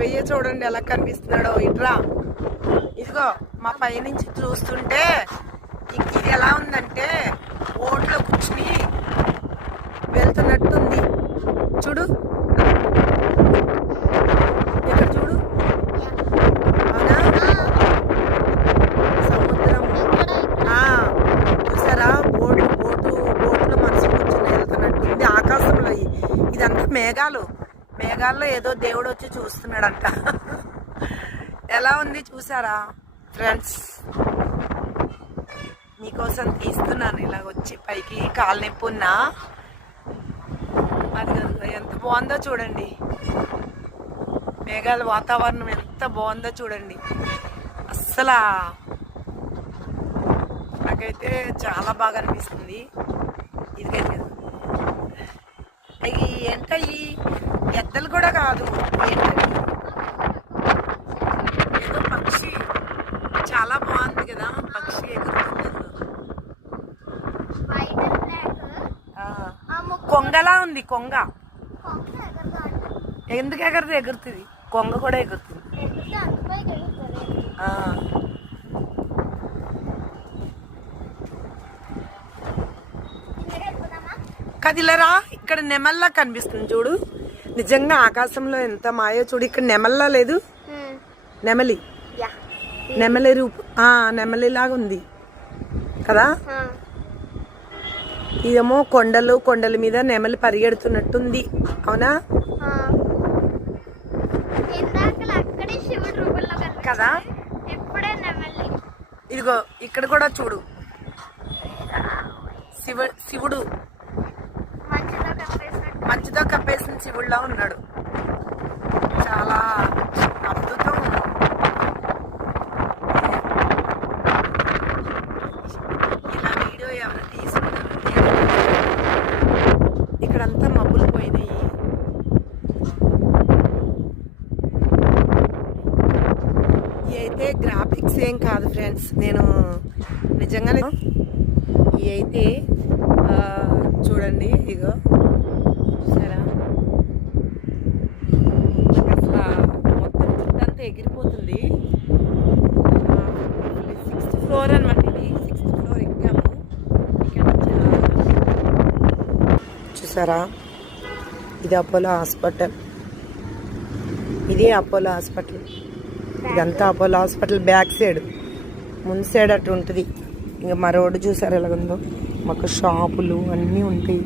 Highway చూడండి ఎలా కనిపిస్తున్నాడో. ఇట్రా, ఇదిగో మా పై నుంచి చూస్తుంటే ఇది ఎలా ఉందంటే ఓట్లో కూర్చుని వెళ్తున్నట్టుంది. చూడు ఇక్కడ చూడు, అవునా? సముద్రం చూసారా? బోట్లో మనసు కూర్చుని వెళ్తున్నట్టుంది. ఆకాశంలో ఇదంతా మేఘాల్లో ఏదో దేవుడు వచ్చి చూస్తున్నాడంట. ఎలా ఉంది చూసారా ఫ్రెండ్స్? మీకోసం తీస్తున్నాను ఇలా వచ్చి పైకి. కాలు నొప్పి ఉన్నా అది ఎంత బాగుందో చూడండి. మేఘాల వాతావరణం ఎంత బాగుందో చూడండి. అస్సలు నాకైతే చాలా బాగా అనిపిస్తుంది. ఇదిగైతే అవి ఏంటవి ఎద్దలు కూడా కాదు, ఏంటవి ఏదో పక్షి. చాలా బాగుంది కదా పక్షి ఎగురుతుంది. కొంగలా ఉంది. కొంగ ఎందుకు ఎగురుతుంది? కొంగ కూడా ఎగురుతుంది. కదిలరా, ఇక్కడ నెమల్లా కనిపిస్తుంది చూడు. నిజంగా ఆకాశంలో ఎంత మాయో చూడు. ఇక్కడ నెమల్లా లేదు, నెమలి రూపు, నెమలిలాగా ఉంది కదా. ఇదేమో కొండల మీద నెమలి పరిగెడుతున్నట్టుంది, అవునా కదా? ఇదిగో ఇక్కడ కూడా చూడు, శివుడు మంచుతో కప్పేసిన శివుడిలా ఉన్నాడు. చాలా అద్భుతం. ఇలా వీడియో ఎవరు తీసుకున్నారు? ఇక్కడంతా మబ్బులు పోయినాయి. ఇవి అయితే గ్రాఫిక్స్ ఏం కాదు ఫ్రెండ్స్. నేను నిజంగానే ఇవి అయితే చూడండి, ఇగో సరే అసలు మొత్తం చుట్టంతా ఎగిరిపోతుంది. 6th ఫ్లోర్ అనమాట. ఇది 6th ఫ్లోర్ ఎక్కాము. చూసారా, ఇది అపోలో హాస్పిటల్. ఇదంతా అపోలో హాస్పిటల్ బ్యాక్ సైడ్. ముందు సైడ్ అటు ఉంటుంది. ఇంకా మా రోడ్డు చూసారు ఎలాగుందో. మాకు షాపులు అన్నీ ఉంటాయి.